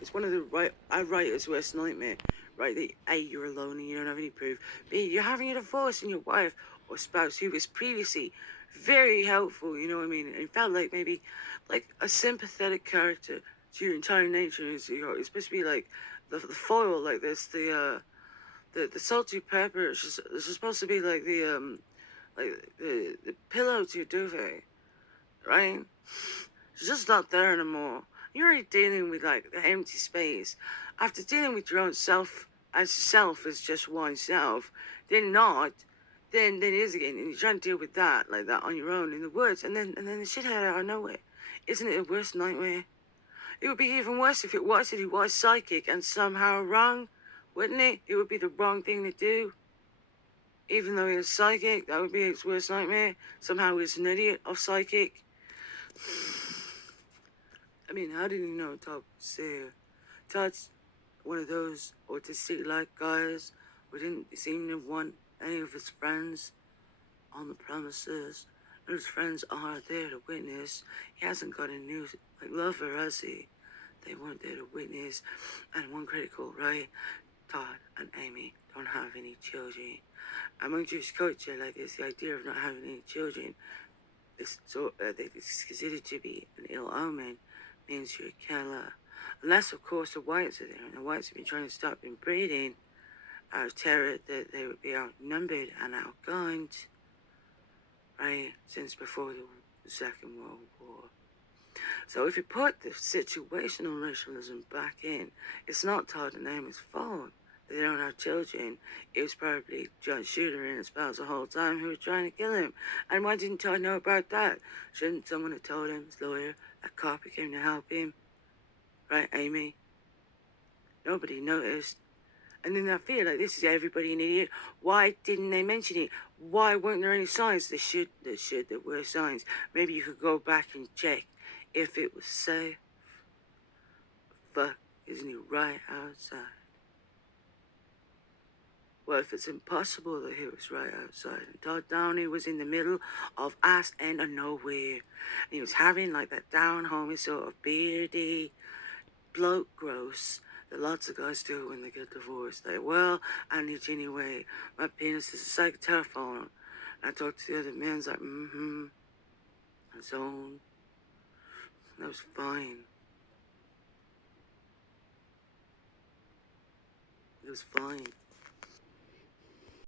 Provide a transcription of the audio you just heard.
It's one of the writer's worst nightmare, right? That A, you're alone and you don't have any proof. B, you're having a divorce and your wife or spouse who was previously very helpful, you know what I mean? And felt like maybe like a sympathetic character to your entire nature. It's supposed to be like the foil, like this, the salty pepper. It's supposed to be like the pillow to your duvet, right? It's just not there anymore. You're already dealing with like the empty space. After dealing with your own self as just one self, then not, then it is again, and you're trying to deal with that like that on your own in the woods, and then the shit out of nowhere. Isn't it the worst nightmare? It would be even worse if he was psychic and somehow wrong, wouldn't it? It would be the wrong thing to do. Even though he was psychic, that would be his worst nightmare. Somehow he's an idiot of psychic. I mean, how did he know Todd was there? Todd's one of those autistic-like guys who didn't seem to want any of his friends on the premises. And his friends are there to witness. He hasn't got a new lover, has he? They weren't there to witness. And one critical, right? Todd and Amy don't have any children. Among Jewish culture, like this, the idea of not having any children is considered to be an ill omen. Means you're a killer. Unless, of course, the whites are there, and the whites have been trying to stop inbreeding out of terror that they would be outnumbered and outgunned, right, since before the Second World War. So if you put the situational racialism back in, it's not Todd and Amy's fault that they don't have children. It was probably John Shooter and his pals the whole time who were trying to kill him. And why didn't Todd know about that? Shouldn't someone have told him, his lawyer, a cop who came to help him? Right, Amy? Nobody noticed. And then I feel like this is everybody an idiot. Why didn't they mention it? Why weren't there any signs? There were signs. Maybe you could go back and check if it was safe. Fuck, isn't he right outside? Well, if it's impossible that he was right outside, and Todd Downey was in the middle of ass end of nowhere, and he was having like that down-homey sort of beardy, bloke gross that lots of guys do when they get divorced. Like, well, I need you anyway. My penis is a psychic telephone. And I talk to the other men, like, I zoned. That was fine. It was fine.